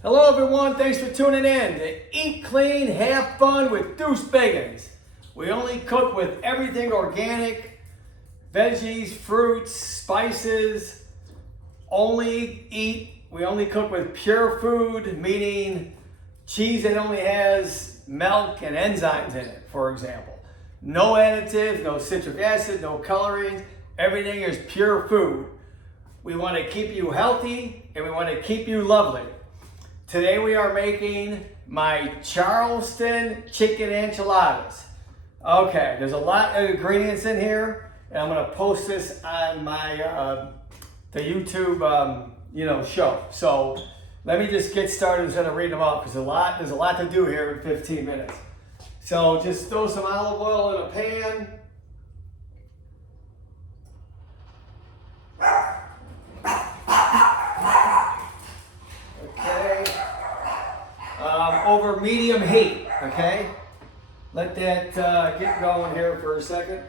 Hello everyone, thanks for tuning in to Eat Clean, Have Fun with Deuce Bagans. We only cook with everything organic, veggies, fruits, spices. We only cook with pure food, meaning cheese that only has milk and enzymes in it, for example. No additives, no citric acid, no coloring. Everything is pure food. We want to keep you healthy and we want to keep you lovely. Today we are making my Charleston chicken enchiladas. Okay, there's a lot of ingredients in here, and I'm gonna post this on my the YouTube show. So let me just get started instead of reading them off, because there's a lot to do here in 15 minutes. So just throw some olive oil in a pan. Over medium heat, okay? Let that get going here for a second.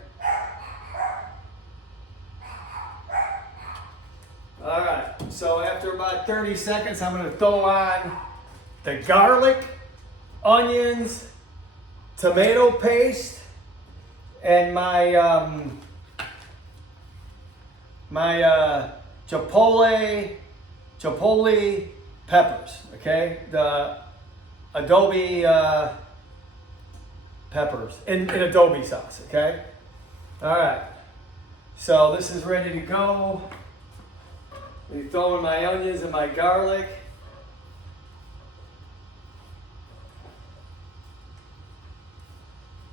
All right, so after about 30 seconds, I'm gonna throw on the garlic, onions, tomato paste, and my chipotle peppers, okay? The Adobe peppers in Adobe sauce, okay? All right, so this is ready to go. I'm throwing my onions and my garlic.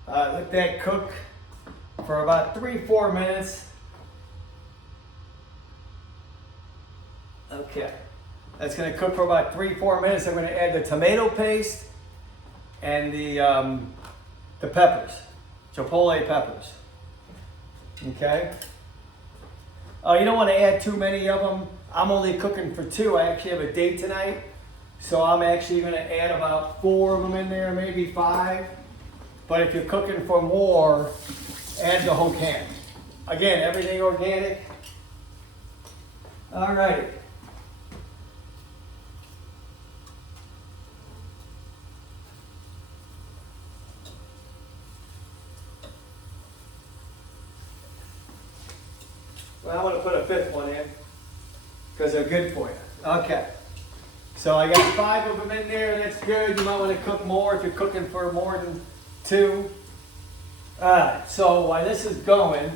Let that cook for about 3-4 minutes. Okay. That's going to cook for about 3-4 minutes. I'm going to add the tomato paste and the peppers, chipotle peppers. Okay. You don't want to add too many of them. I'm only cooking for 2. I actually have a date tonight, so I'm actually going to add about 4 of them in there, maybe 5. But if you're cooking for more, add the whole can. Again, everything organic. All right. Well, I'm going to put a 5th one in because they're good for you. Okay. So I got 5 of them in there. That's good. You might want to cook more if you're cooking for more than 2. All right. So while this is going,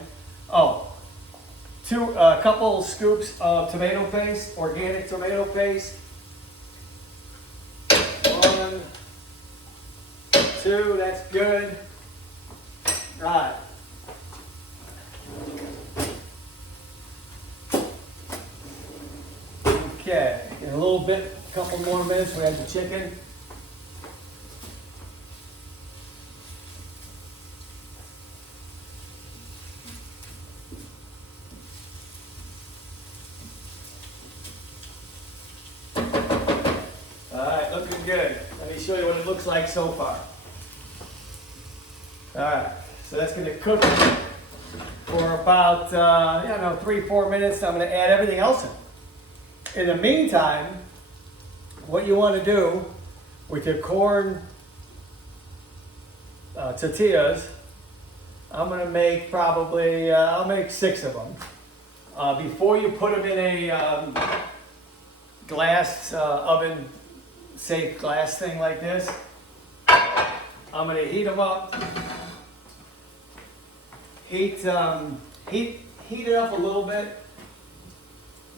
a couple scoops of tomato paste, organic tomato paste. 1, 2. That's good. All right. Okay, in a little bit, a couple more minutes, we have the chicken. All right, looking good. Let me show you what it looks like so far. All right, so that's going to cook for about 3-4 minutes. I'm going to add everything else in. In the meantime, what you want to do with your corn tortillas, I'm going to make probably, I'll make 6 of them. Before you put them in a glass oven, safe glass thing like this, I'm going to heat them up. Heat it up a little bit.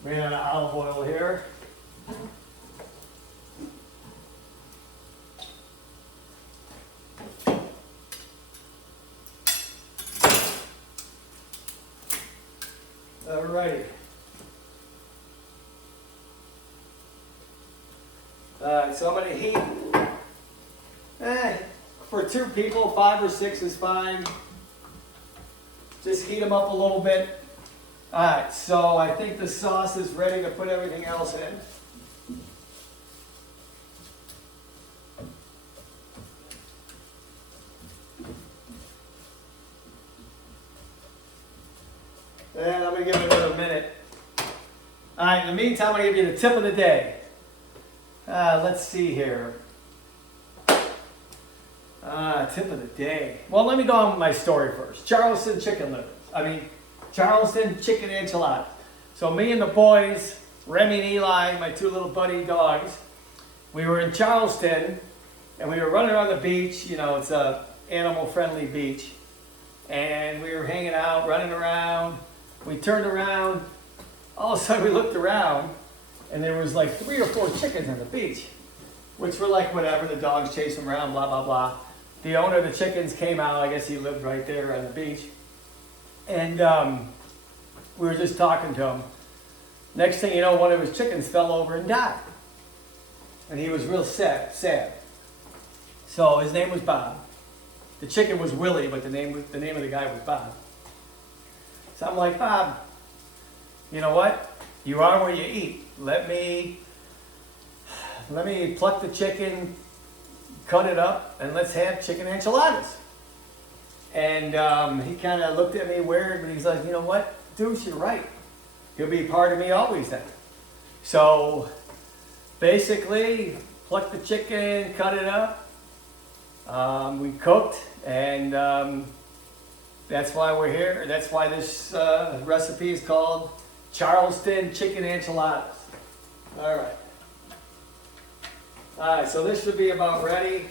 Ran out of olive oil here. All right. So I'm going to heat. For 2 people, 5 or 6 is fine. Just heat them up a little bit. Alright, so I think the sauce is ready to put everything else in. And I'm going to give it another minute. Alright, in the meantime, I'm going to give you the tip of the day. Let's see here. Tip of the day. Well, let me go on with my story first. Charleston chicken livers. Charleston chicken enchiladas. So me and the boys, Remy and Eli, my two little buddy dogs, we were in Charleston and we were running on the beach. You know, it's a animal-friendly beach. And we were hanging out, running around. We turned around. All of a sudden we looked around and there was like 3 or 4 chickens on the beach, which were like whatever, the dogs chased them around, blah, blah, blah. The owner of the chickens came out. I guess he lived right there on the beach. And we were just talking to him. Next thing you know, one of his chickens fell over and died. And he was real sad. So his name was Bob. The chicken was Willie, but the name of the guy was Bob. So I'm like, Bob, you know what? You are where you eat. Let me pluck the chicken, cut it up, and let's have chicken enchiladas. And he kind of looked at me weird, but he's like, you know what, Deuce, you're right. He'll be part of me always then. So basically, plucked the chicken, cut it up. We cooked, and that's why we're here. That's why this recipe is called Charleston chicken enchiladas. All right, so this should be about ready.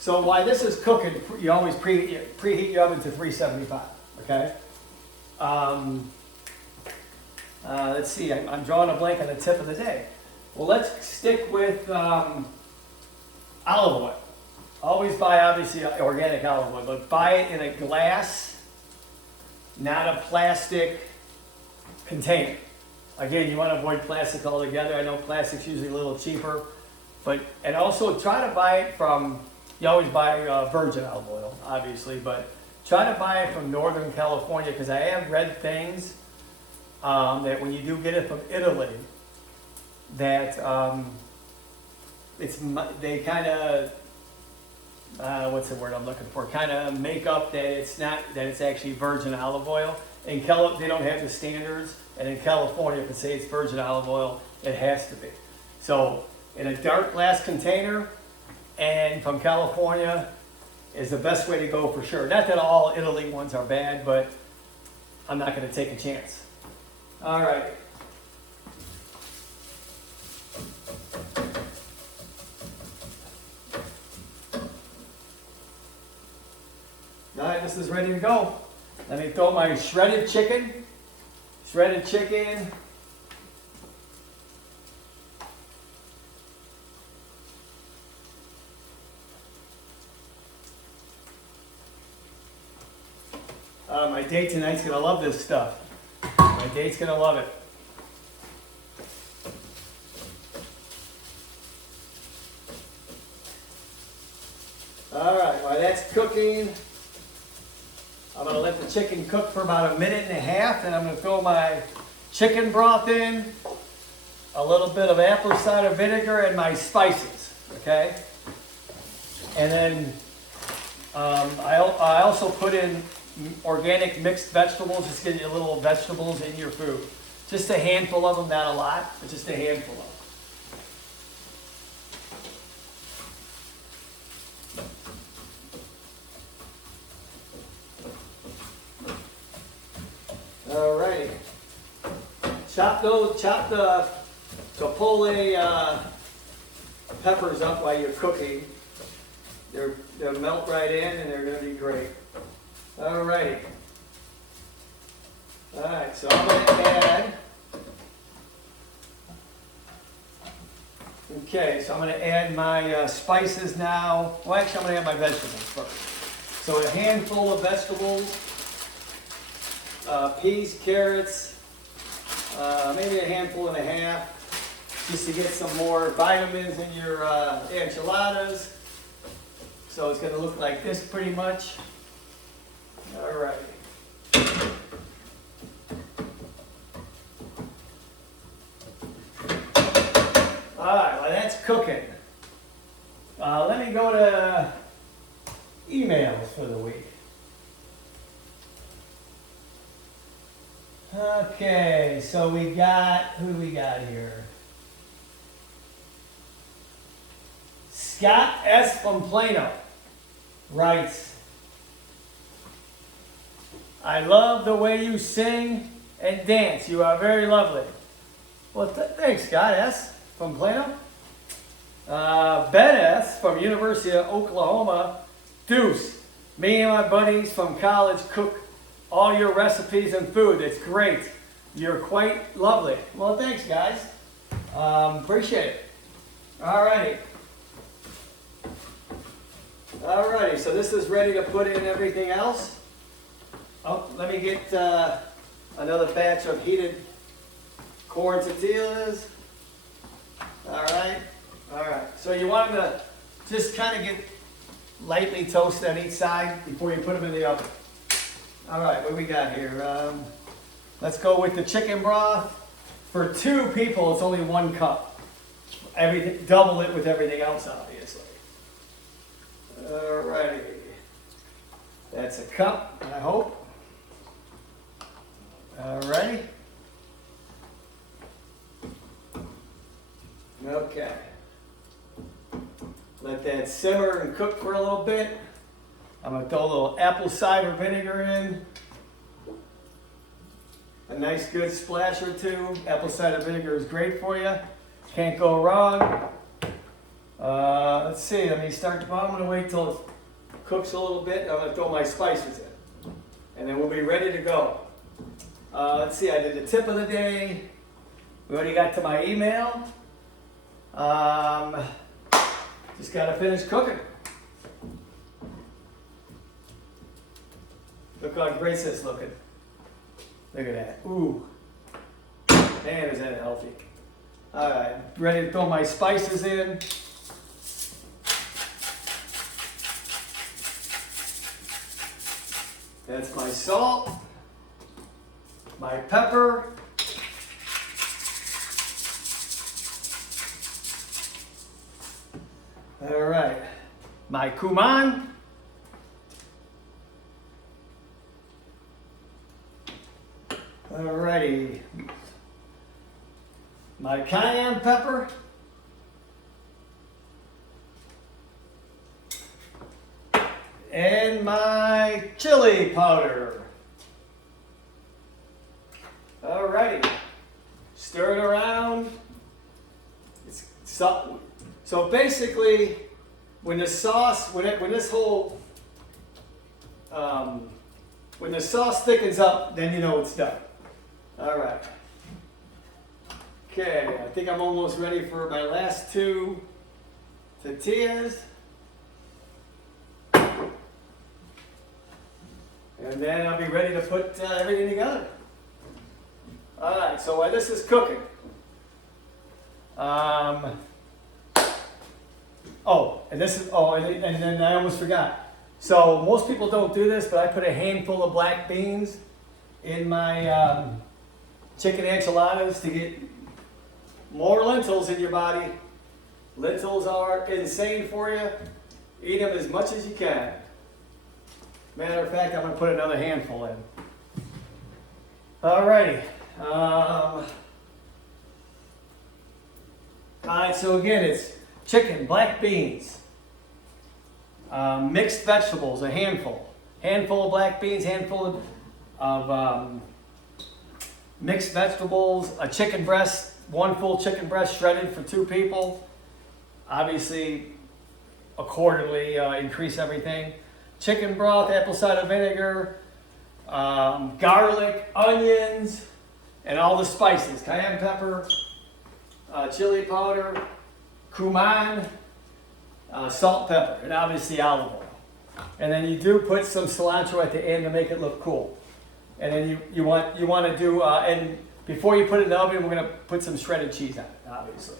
So while this is cooking, you always preheat your oven to 375, okay? Let's see, I'm drawing a blank on the tip of the day. Well, let's stick with olive oil. Always buy, obviously, organic olive oil, but buy it in a glass, not a plastic container. Again, you want to avoid plastic altogether. I know plastic's usually a little cheaper, and also try to buy it from, you always buy virgin olive oil, obviously, but try to buy it from Northern California, because I have read things that when you do get it from Italy, that they kind of, what's the word I'm looking for? Kind of make up that it's actually virgin olive oil. They don't have the standards, and in California, if it says it's virgin olive oil, it has to be. So in a dark glass container, and from California is the best way to go for sure. Not that all Italy ones are bad, but I'm not going to take a chance. All right. All right, this is ready to go. Let me throw my shredded chicken. My date tonight's gonna love this stuff. My date's gonna love it. All right, while that's cooking, I'm gonna let the chicken cook for about 1.5 minutes, and I'm gonna throw my chicken broth in, a little bit of apple cider vinegar, and my spices, okay? And then I also put in organic mixed vegetables, just get you little vegetables in your food. Just a handful of them, not a lot, but just a handful of them. All right. Chop the chipotle peppers up while you're cooking. They'll melt right in, and they're going to be great. All right. All right, so I'm going to add, my spices now. Well, actually, I'm going to add my vegetables first. So a handful of vegetables, peas, carrots, maybe a handful and a half, just to get some more vitamins in your enchiladas. So it's going to look like this pretty much. All right. All right, well, that's cooking. Let me go to emails for the week. Okay, so we got, who do we got here? Scott S. from Plano writes, I love the way you sing and dance. You are very lovely. Well, thanks, Scott S. from Plano. Ben S. from University of Oklahoma. Deuce, me and my buddies from college cook all your recipes and food. It's great. You're quite lovely. Well, thanks, guys. Appreciate it. Alrighty. Alrighty, so this is ready to put in everything else. Oh, let me get another batch of heated corn tortillas. Alright. So you want them to just kind of get lightly toasted on each side before you put them in the oven. Alright, what do we got here? Let's go with the chicken broth. For 2 people, it's only 1 cup. Double it with everything else, obviously. Alrighty. That's a cup, I hope. Alrighty. Okay. Let that simmer and cook for a little bit. I'm going to throw a little apple cider vinegar in. A nice good splash or 2. Apple cider vinegar is great for you. Can't go wrong. Let's see, let me start. I'm going to wait till it cooks a little bit. I'm going to throw my spices in. And then we'll be ready to go. Let's see, I did the tip of the day. We already got to my email. Just got to finish cooking. Look how great this is looking. Look at that. Ooh. Man, is that healthy. Alright, ready to throw my spices in. That's my salt, my pepper, alright, my cumin, alrighty, my cayenne pepper, and my chili powder. Alrighty, stir it around. So basically, when the sauce, when the sauce thickens up, then you know it's done. All right. Okay, I think I'm almost ready for my last 2 tortillas. And then I'll be ready to put everything together. All right, so while this is cooking, and then I almost forgot. So most people don't do this, but I put a handful of black beans in my chicken enchiladas to get more lentils in your body. Lentils are insane for you. Eat them as much as you can. Matter of fact, I'm going to put another handful in. Alrighty. Alright, so again, it's chicken, black beans, mixed vegetables, a handful. Handful of black beans, handful of mixed vegetables, a chicken breast, 1 full chicken breast shredded for 2 people. Obviously, accordingly, increase everything. Chicken broth, apple cider vinegar, garlic, onions, and all the spices. Cayenne pepper, chili powder, cumin, salt, pepper, and obviously olive oil. And then you do put some cilantro at the end to make it look cool. And then you want to do, and before you put it in the oven, we're going to put some shredded cheese on it, obviously.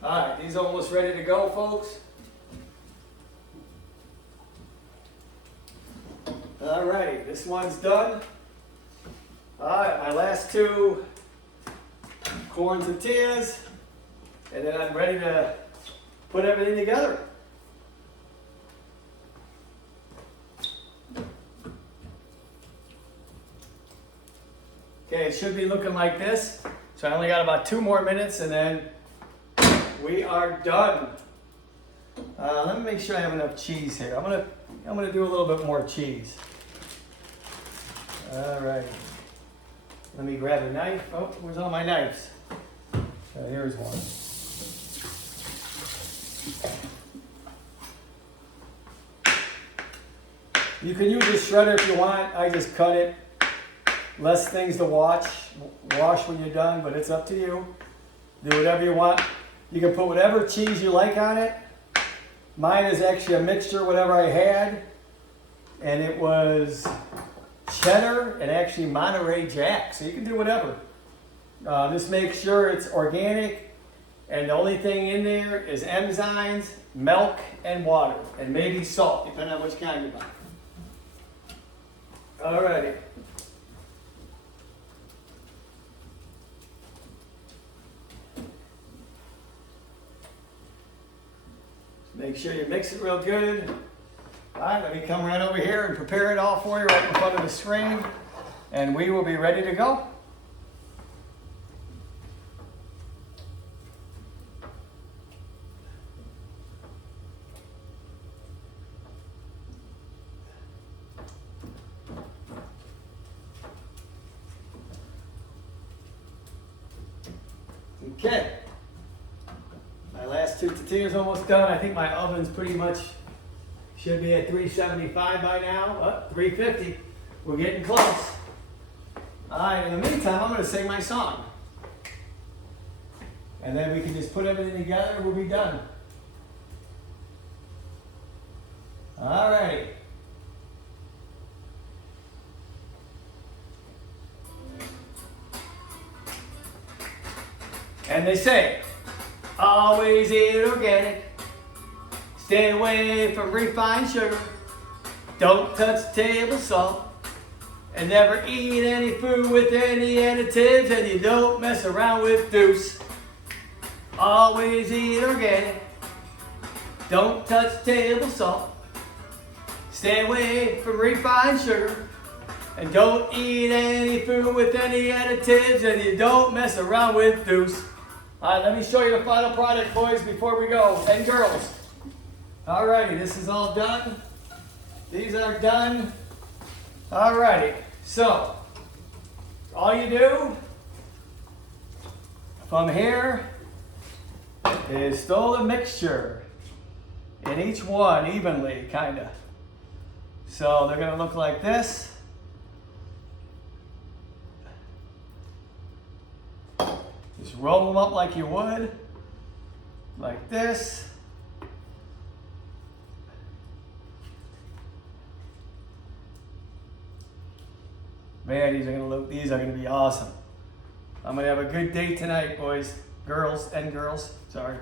All right, these are almost ready to go, folks. All righty, this one's done. All right, my last 2 corn tortillas, and then I'm ready to put everything together. Okay, it should be looking like this. So I only got about 2 more minutes and then we are done. Let me make sure I have enough cheese here. I'm gonna do a little bit more cheese. All right. Let me grab a knife. Oh, where's all my knives? Here's one. You can use a shredder if you want. I just cut it. Less things to wash when you're done, but it's up to you. Do whatever you want. You can put whatever cheese you like on it. Mine is actually a mixture, whatever I had. And it was cheddar and actually Monterey Jack. So you can do whatever. Just make sure it's organic. And the only thing in there is enzymes, milk, and water. And maybe salt, depending on which kind you buy. Alrighty. Make sure you mix it real good. All right, let me come right over here and prepare it all for you right in front of the screen. And we will be ready to go. Okay, my last 2 tortillas almost done. I think my oven's pretty much should be at 375 by now. Oh, 350. We're getting close. All right, in the meantime, I'm going to sing my song. And then we can just put everything together and we'll be done. All righty. And they say, always eat organic, stay away from refined sugar, don't touch table salt, and never eat any food with any additives, and you don't mess around with deuce. Always eat organic, don't touch table salt, stay away from refined sugar, and don't eat any food with any additives, and you don't mess around with deuce. All right, let me show you the final product, boys, before we go, and girls. All righty, this is all done. These are done. All righty, so all you do from here is throw the mixture in each one evenly, kind of. So they're going to look like this. Just roll them up like you would, like this. Man, these are gonna be awesome. I'm gonna have a good day tonight, boys, girls, sorry.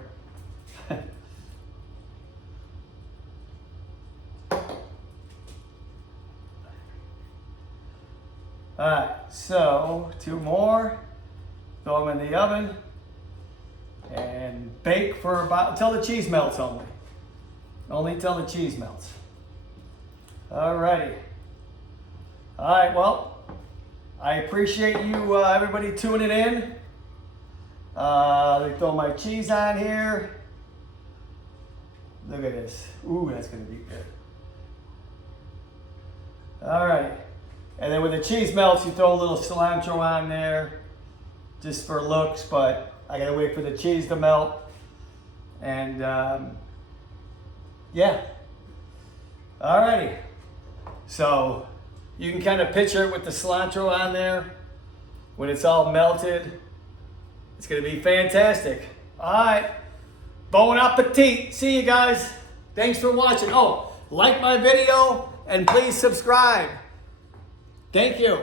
All right, so 2 more. Throw them in the oven and bake for about until the cheese melts only. Only until the cheese melts. Alrighty. Alright, well, I appreciate you everybody tuning in. They throw my cheese on here. Look at this. Ooh, that's gonna be good. Alright. And then when the cheese melts, you throw a little cilantro on there. Just for looks, but I gotta wait for the cheese to melt. And yeah. Alrighty. So you can kind of picture it with the cilantro on there. When it's all melted, it's gonna be fantastic. Alright. Bon appetit. See you guys. Thanks for watching. Oh, like my video and please subscribe. Thank you.